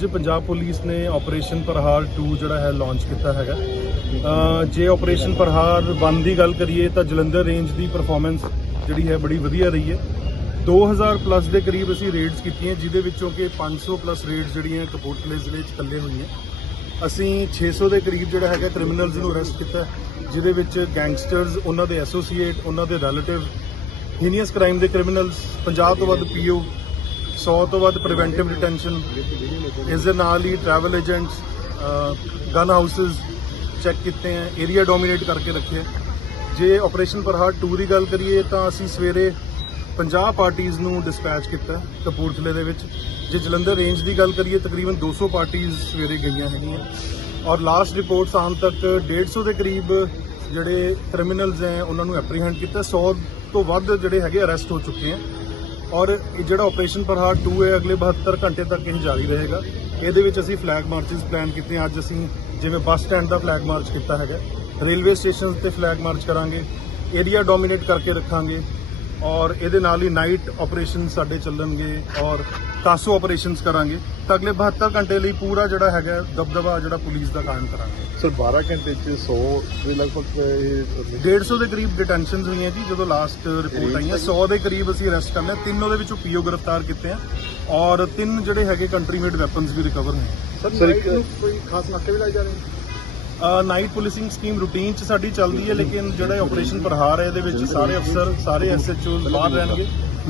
ਅੱਜ ਪੰਜਾਬ ਪੁਲਿਸ ਨੇ ਆਪਰੇਸ਼ਨ ਪਰਹਾਰ 2 ਜਿਹੜਾ ਹੈ ਲਾਂਚ ਕੀਤਾ ਹੈਗਾ ਜੇ ਆਪਰੇਸ਼ਨ ਪਰਹਾਰ 1 ਦੀ ਗੱਲ ਕਰੀਏ ਤਾਂ ਜਲੰਧਰ ਰੇਂਜ ਦੀ ਪਰਫਾਰਮੈਂਸ ਜਿਹੜੀ ਹੈ ਬੜੀ ਵਧੀਆ ਰਹੀ ਹੈ 2000 ਪਲੱਸ ਦੇ ਕਰੀਬ ਅਸੀਂ ਰੇਡਸ ਕੀਤੀਆਂ ਜਿਹਦੇ ਵਿੱਚੋਂ ਕਿ 500 ਪਲੱਸ ਰੇਡਸ ਜਿਹੜੀਆਂ ਕਪੂਰਥਲੇ ਜ਼ਿਲ੍ਹੇ 'ਚ ਕੱਲੇ ਹੋਈਆਂ ਅਸੀਂ 600 ਦੇ ਕਰੀਬ ਜਿਹੜਾ ਹੈਗਾ ਕ੍ਰਿਮੀਨਲਸ ਨੂੰ ਅਰੈਸਟ ਕੀਤਾ ਜਿਹਦੇ ਵਿੱਚ ਗੈਂਗਸਟਰਸ ਉਹਨਾਂ ਦੇ ਐਸੋਸੀਏਟ ਉਹਨਾਂ ਦੇ ਰਿਲੇਟਿਵ ਹੀਨੀਅਸ ਕ੍ਰਾਈਮ ਦੇ ਕ੍ਰਿਮੀਨਲਸ ਪੰਜਾਬ ਤੋਂ ਵੱਧ ਪੀਓ 100 ਤੋਂ ਵੱਧ ਪ੍ਰੀਵੈਂਟਿਵ ਡਿਟੈਂਸ਼ਨ ਇਸ ਦੇ ਨਾਲ ਹੀ travel agents gun houses check ਕੀਤੇ ਆ ਏਰੀਆ ਡੋਮੀਨੇਟ ਕਰਕੇ ਰੱਖਿਆ ਜੇ ਆਪਰੇਸ਼ਨ ਪਰਹਾਰ ਟੂ ਦੀ ਗੱਲ ਕਰੀਏ ਤਾਂ ਅਸੀਂ ਸਵੇਰੇ 50 ਪਾਰਟੀਆਂ ਨੂੰ ਡਿਸਪੈਚ ਕੀਤਾ ਕਪੂਰਥਲੇ ਦੇ ਵਿੱਚ ਜੇ ਜਲੰਧਰ ਰੇਂਜ ਦੀ ਗੱਲ ਕਰੀਏ ਤਕਰੀਬਨ 200 ਪਾਰਟੀਆਂ ਸਵੇਰੇ ਗਈਆਂ ਹੈਗੀਆਂ ਔਰ ਲਾਸਟ ਰਿਪੋਰਟਸ ਆਨ ਤੱਕ 150 ਦੇ ਕਰੀਬ ਜਿਹੜੇ ਕ੍ਰਿਮੀਨਲਸ ਐ ਉਹਨਾਂ ਨੂੰ ਐਪਰੀਹੈਂਡ ਕੀਤਾ 100 ਤੋਂ ਵੱਧ ਜਿਹੜੇ ਹੈਗੇ ਅਰੈਸਟ ਹੋ ਚੁੱਕੇ ਆ ਔਰ ਇਹ ਜਿਹੜਾ ਆਪਰੇਸ਼ਨ ਪਰਹਾਰ 2 ਹੈ ਅਗਲੇ 72 ਘੰਟੇ ਤੱਕ ਇਹ ਜਾਰੀ ਰਹੇਗਾ ਇਹਦੇ ਵਿੱਚ ਅਸੀਂ ਫਲੈਗ ਮਾਰਚਸ ਪਲਾਨ ਕੀਤੇ ਅੱਜ ਅਸੀਂ ਜਿਵੇਂ ਬੱਸ ਸਟੈਂਡ ਦਾ ਫਲੈਗ ਮਾਰਚ ਕੀਤਾ ਹੈਗਾ ਰੇਲਵੇ ਸਟੇਸ਼ਨਸ ਤੇ ਫਲੈਗ ਮਾਰਚ ਕਰਾਂਗੇ ਏਰੀਆ ਡੋਮੀਨੇਟ ਕਰਕੇ ਰੱਖਾਂਗੇ ਔਰ ਇਹਦੇ ਨਾਲ ਹੀ ਨਾਈਟ ਆਪਰੇਸ਼ਨ ਸਾਡੇ ਚੱਲਣਗੇ ਔਰ ਕਾਸੋ ਆਪਰੇਸ਼ਨਸ ਕਰਾਂਗੇ ਤਾਂ ਅਗਲੇ 72 ਘੰਟੇ ਲਈ ਪੂਰਾ ਜਿਹੜਾ ਹੈਗਾ ਦਬਦਬਾ ਜਿਹੜਾ ਪੁਲਿਸ ਦਾ ਕਾਇਮ ਕਰਾਂਗੇ ਸਰ 12 ਘੰਟੇ ਚ 100 ਦੇ ਲਗਭਗ ਇਹ 150 ਦੇ ਕਰੀਬ ਡਿਟੈਂਸ਼ਨਸ ਹੋਈਆਂ ਜੀ ਜਦੋਂ ਲਾਸਟ ਰਿਪੋਰਟ ਆਈ ਹੈ 100 ਦੇ ਕਰੀਬ ਅਸੀਂ ਅਰੈਸਟ ਕਰ ਲਿਆ ਤਿੰਨ ਉਹਦੇ ਵਿੱਚੋਂ ਪੀਓ ਗ੍ਰਿਫਤਾਰ ਕੀਤੇ ਆ ਔਰ ਤਿੰਨ ਜਿਹੜੇ ਹੈਗੇ ਕੰਟਰੀ ਮੇਡ ਵੈਪਨਸ ਵੀ ਰਿਕਵਰ ਹੋਏ ਸਰ ਕੋਈ ਖਾਸ ਨਾਕੇ ਵੀ ਲਾਏ ਜਾ ਰਹੇ ਨੇ ਨਾਈਟ ਪੁਲਿਸਿੰਗ ਸਕੀਮ ਰੂਟੀਨ ਚ ਸਾਡੀ ਚੱਲਦੀ ਹੈ ਲੇਕਿਨ ਜਿਹੜਾ ਆਪਰੇਸ਼ਨ ਪ੍ਰਹਾਰ ਹੈ ਇਹਦੇ ਵਿੱਚ ਸਾਰੇ ਅਫਸਰ ਸਾਰੇ ਐਸਐਚਓ ਬਾਹਰ ਰਹਿਣਗੇ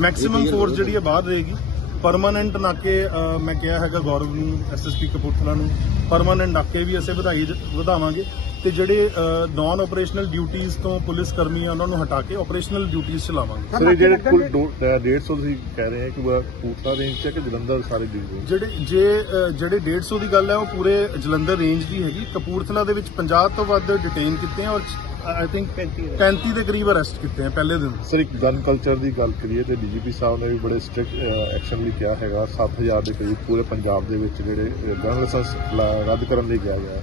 ਮੈਕਸਿਮਮ ਫੋਰਸ ਜਿਹੜੀ ਹੈ ਬਾਹਰ ਰਹੇਗੀ ਪਰਮਨੈਂਟ ਨਾਕੇ ਮੈਂ ਕਿਹਾ ਹੈਗਾ ਗੌਰਵ ਨੂੰ ਐਸਐਸਪੀ ਕਪੂਰਥਲਾ ਨੂੰ ਪਰਮਨੈਂਟ ਨਾਕੇ ਵੀ ਅਸੀਂ ਵਧਾਈ ਵਧਾਵਾਂਗੇ ਤੇ ਜਿਹੜੇ ਨਾਨ ਆਪਰੇਸ਼ਨਲ ਡਿਊਟੀਆਂ ਤੋਂ ਪੁਲਿਸ ਕਰਮੀ ਆ ਉਹਨਾਂ ਨੂੰ ਹਟਾ ਕੇ ਆਪਰੇਸ਼ਨਲ ਡਿਊਟੀਆਂ ਚਲਾਵਾਂਗੇ ਸਰ ਜਿਹੜੇ ਕੁੱਲ 150 ਤੁਸੀਂ ਕਹਿ ਰਹੇ ਆ ਕਿ ਕਪੂਰਥਲਾ ਰੇਂਜ ਚ ਕਿ ਜਲੰਧਰ ਸਾਰੇ ਡਿਊਟੀ ਜਿਹੜੇ ਜੇ ਜਿਹੜੇ 150 ਦੀ ਗੱਲ ਹੈ ਉਹ ਪੂਰੇ ਜਲੰਧਰ ਰੇਂਜ ਦੀ ਹੈਗੀ ਕਪੂਰਥਲਾ ਦੇ ਵਿੱਚ 50 ਤੋਂ ਵੱਧ ਡਿਟੇਨ ਕੀਤੇ ਆ ਔਰ ਆਈ ਥਿੰਕ 35 ਦੇ ਕਰੀਬ ਅਰੈਸਟ ਕੀਤੇ ਆ ਪਹਿਲੇ ਦਿਨ ਸਰ ਇੱਕ ਗਨ ਕਲਚਰ ਦੀ ਗੱਲ ਕਰੀਏ ਤੇ ਡੀਜੀਪੀ ਸਾਹਿਬ ਨੇ ਵੀ ਬੜੇ ਸਟ੍ਰਿਕਟ ਐਕਸ਼ਨ ਲਈ ਕਿਹਾ ਹੈਗਾ 7000 ਦੇ ਕਰੀਬ ਪੂਰੇ ਪੰਜਾਬ ਦੇ ਵਿੱਚ ਜਿਹੜੇ ਗਨ ਲਾਇਸੈਂਸ ਰੱਦ ਕਰਨ ਲਈ ਗਿਆ ਗਿਆ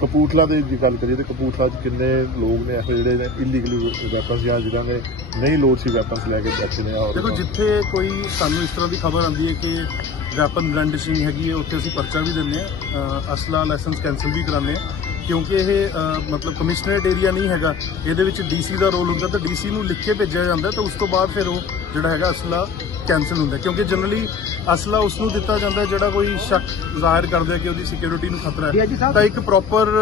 ਕਪੂਰਥਲਾ ਦੇ ਦੀ ਗੱਲ ਕਰੀਏ ਤੇ ਕਪੂਰਥਲਾ 'ਚ ਕਿੰਨੇ ਲੋਕ ਨੇ ਇਹੋ ਜਿਹੜੇ ਨੇ ਇਲੀਗਲੀ ਵੈਪਨਸ ਜਾਂ ਜਿਹੜਾ ਨੇ ਨਹੀਂ ਲੋਡ ਸੀ ਵੈਪਨਸ ਲੈ ਕੇ ਬੈਠੇ ਨੇ ਔਰ ਦੇਖੋ ਜਿੱਥੇ ਕੋਈ ਸਾਨੂੰ ਇਸ ਤਰ੍ਹਾਂ ਦੀ ਖਬਰ ਆਉਂਦੀ ਹੈ ਕਿ ਵੈਪਨ ਬ੍ਰਾਂਡਿਸ਼ਿੰਗ ਹੈਗੀ ਹੈ ਉੱਥੇ ਅਸੀਂ ਪਰਚਾ ਵੀ ਦਿੰਦੇ ਆ ਅਸਲਾ ਲਾਇਸੈਂਸ ਕੈਨਸਲ ਵੀ ਕਰਾਉਂਦੇ ਆ ਕਿਉਂਕਿ ਇਹ ਮਤਲਬ ਕਮਿਸ਼ਨਰੇਟ ਏਰੀਆ ਨਹੀਂ ਹੈਗਾ ਇਹਦੇ ਵਿੱਚ ਡੀਸੀ ਦਾ ਰੋਲ ਹੁੰਦਾ ਤਾਂ ਡੀਸੀ ਨੂੰ ਲਿਖ ਕੇ ਭੇਜਿਆ ਜਾਂਦਾ ਤਾਂ ਉਸ ਤੋਂ ਬਾਅਦ ਫਿਰ ਉਹ ਜਿਹੜਾ ਹੈਗਾ ਅਸਲਾ ਕੈਨਸਲ ਹੁੰਦਾ ਕਿਉਂਕਿ ਜਨਰਲੀ ਅਸਲਾ ਉਸ ਨੂੰ ਦਿੱਤਾ ਜਾਂਦਾ ਜਿਹੜਾ ਕੋਈ ਸ਼ੱਕ ਜ਼ਾਹਿਰ ਕਰਦਾ ਕਿ ਉਹਦੀ ਸਿਕਿਉਰਿਟੀ ਨੂੰ ਖਤਰਾ ਹੈ ਤਾਂ ਇੱਕ ਪ੍ਰੋਪਰ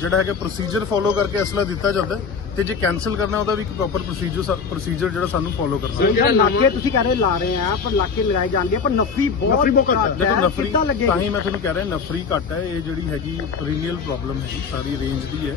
ਜਿਹੜਾ ਹੈਗਾ ਪ੍ਰੋਸੀਜਰ ਫੋਲੋ ਕਰਕੇ ਅਸਲਾ ਦਿੱਤਾ ਜਾਂਦਾ ਤੇ ਜੇ ਕੈਨਸਲ ਕਰਨਾ ਉਹਦਾ ਵੀ ਇੱਕ ਪ੍ਰੋਪਰ ਪ੍ਰੋਸੀਜਰ ਪ੍ਰੋਸੀਜਰ ਜਿਹੜਾ ਸਾਨੂੰ ਫੋਲੋ ਕਰਨਾ ਜਿਹੜਾ ਲਾਕੇ ਤੁਸੀਂ ਕਹਿ ਰਹੇ ਲਾ ਰਹੇ ਆ ਪਰ ਲਾਕੇ ਲਗਾਏ ਜਾਣਗੇ ਪਰ ਨਫਰੀ ਬਹੁਤ ਨਫਰੀ ਬਹੁਤ ਘੱਟ ਹੈ ਦੇਖੋ ਨਫਰੀ ਤਾਂ ਹੀ ਮੈਂ ਤੁਹਾਨੂੰ ਕਹਿ ਰਿਹਾ ਨਫਰੀ ਘੱਟ ਹੈ ਇਹ ਜਿਹੜੀ ਹੈਗੀ ਰੀਅਲ ਪ੍ਰੋਬਲਮ ਹੈ ਸਾਰੀ ਰੇਂਜ ਦੀ ਹੈ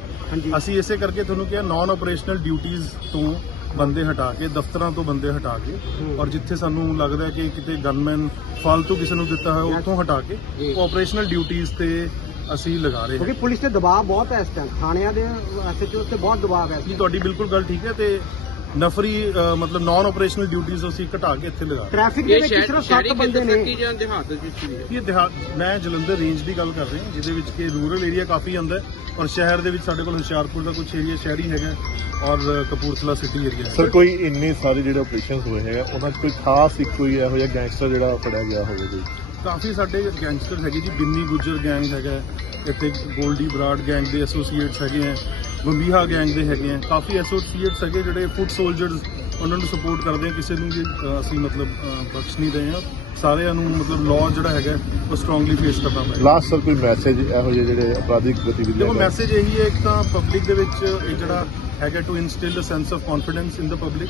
ਅਸੀਂ ਇਸੇ ਕਰਕੇ ਤੁਹਾਨੂੰ ਕਿਹਾ ਨਾਨ ਆਪਰੇਸ਼ਨਲ ਡਿਊਟੀਆਂ ਤੋਂ ਬੰਦੇ ਹਟਾ ਕੇ ਦਫ਼ਤਰਾਂ ਤੋਂ ਬੰਦੇ ਹਟਾ ਕੇ ਔਰ ਜਿੱਥੇ ਸਾਨੂੰ ਲੱਗਦਾ ਕਿ ਕਿਤੇ ਗਨਮੈਨ ਫालतू ਕਿਸੇ ਨੂੰ ਦਿੱਤਾ ਹੈ ਉੱਥੋਂ ਹਟਾ ਕੇ ਆਪਰੇਸ਼ਨਲ ਡਿਊਟੀਆਂ ਤੇ ਅਸੀਂ ਲਗਾ ਰਹੇ ਹਾਂ ਕਿਉਂਕਿ ਪੁਲਿਸ ਤੇ ਦਬਾਅ ਬਹੁਤ ਹੈ ਇਸ ਟਾਈਮ ਥਾਣਿਆਂ ਦੇ ਐਸਐਚਓ ਤੇ ਬਹੁਤ ਦਬਾਅ ਹੈ ਜੀ ਤੁਹਾਡੀ ਬਿਲਕੁਲ ਗੱਲ ਠੀਕ ਹੈ ਤੇ ਨਫਰੀ ਮਤਲਬ ਨਾਨ ਆਪਰੇਸ਼ਨਲ ਡਿਊਟੀਆਂ ਅਸੀਂ ਘਟਾ ਕੇ ਇੱਥੇ ਲਗਾ ਟ੍ਰੈਫਿਕ ਦੇ ਵਿੱਚ ਸਿਰਫ 7 ਬੰਦੇ ਨੇ ਕੀ ਜਾਂ ਦਿਹਾਤ ਵਿੱਚ ਵੀ ਇਹ ਦਿਹਾਤ ਮੈਂ ਜਲੰਧਰ ਰੇਂਜ ਦੀ ਗੱਲ ਕਰ ਰਿਹਾ ਜਿਹਦੇ ਵਿੱਚ ਕਿ ਰੂਰਲ ਏਰੀਆ ਕਾਫੀ ਆਉਂਦਾ ਔਰ ਸ਼ਹਿਰ ਦੇ ਵਿੱਚ ਸਾਡੇ ਕੋਲ ਹੁਸ਼ਿਆਰਪੁਰ ਦਾ ਕੁਝ ਏਰੀਆ ਸ਼ਹਿਰੀ ਹੈਗਾ ਔਰ ਕਪੂਰਥਲਾ ਸਿਟੀ ਏਰੀਆ ਸਰ ਕੋਈ ਇੰਨੇ ਸਾਰੇ ਜਿਹੜੇ ਆਪਰੇਸ਼ਨਸ ਹੋਏ ਹੈਗਾ ਉਹਨਾਂ 'ਚ ਕੋਈ ਖਾਸ ਇੱਕੋ ਹੀ ਇਹੋ ਜਿਹਾ ਗੈਂਗਸਟਰ ਜਿਹੜਾ ਫੜਿਆ ਗਿਆ ਹੋਵੇ ਜੀ ਕਾਫੀ ਸਾਡੇ ਗੈਂਗਸਟਰ ਹੈਗੇ ਜੀ ਬਿੰਨੀ ਗੁੱਜਰ ਗੈਂਗ ਹੈਗਾ ਇੱਥੇ ਗੋਲਡੀ ਬਰਾਡ ਗੈਂਗ ਦੇ ਐਸੋਸੀਏਟਸ ਹੈਗੇ ਆ ਬੰਬੀਹਾ ਗੈਂਗ ਦੇ ਹੈਗੇ ਆ ਕਾਫੀ ਐਸੋਸੀਏਟਸ ਹੈਗੇ ਜਿਹੜੇ ਫੁੱਟ ਸੋਲਜਰਸ ਉਹਨਾਂ ਨੂੰ ਸਪੋਰਟ ਕਰਦੇ ਆ ਕਿਸੇ ਨੂੰ ਵੀ ਅਸੀਂ ਮਤਲਬ ਬਖਸ਼ ਨਹੀਂ ਰਹੇ ਆ ਸਾਰਿਆਂ ਨੂੰ ਮਤਲਬ ਲਾਅ ਜਿਹੜਾ ਹੈਗਾ ਉਹ ਸਟਰੋਂਗਲੀ ਫੇਸ ਕਰਨਾ ਮੈਂ ਲਾਸਟ ਸਰ ਕੋਈ ਮੈਸੇਜ ਇਹੋ ਜਿਹੇ ਜਿਹੜੇ ਅਪਰਾਧਿਕ ਗਤੀਵਿਧੀਆਂ ਦੇਖੋ ਮੈਸੇਜ ਇਹੀ ਹੈ ਇੱਕ ਤਾਂ ਪਬਲਿਕ ਦੇ ਵਿੱਚ ਇਹ ਜਿਹੜਾ ਹੈਗਾ to instil a sense of confidence in the public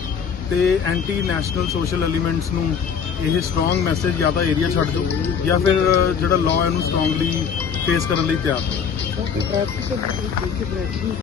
ਤੇ ਐਂਟੀ ਨੈਸ਼ਨਲ ਸੋਸ਼ਲ ਐਲੀਮੈਂਟਸ ਨੂੰ ਇਹ ਸਟਰੋਂਗ ਮੈਸੇਜ ਜਾਂ ਤਾਂ ਏਰੀਆ ਛੱਡ ਦਿਓ ਜਾਂ ਫਿਰ ਜਿਹੜਾ ਲਾਅ ਇਹਨੂੰ ਸਟਰੋਂਗਲੀ ਫੇਸ ਕਰਨ ਲਈ ਤਿਆਰ ਹੋ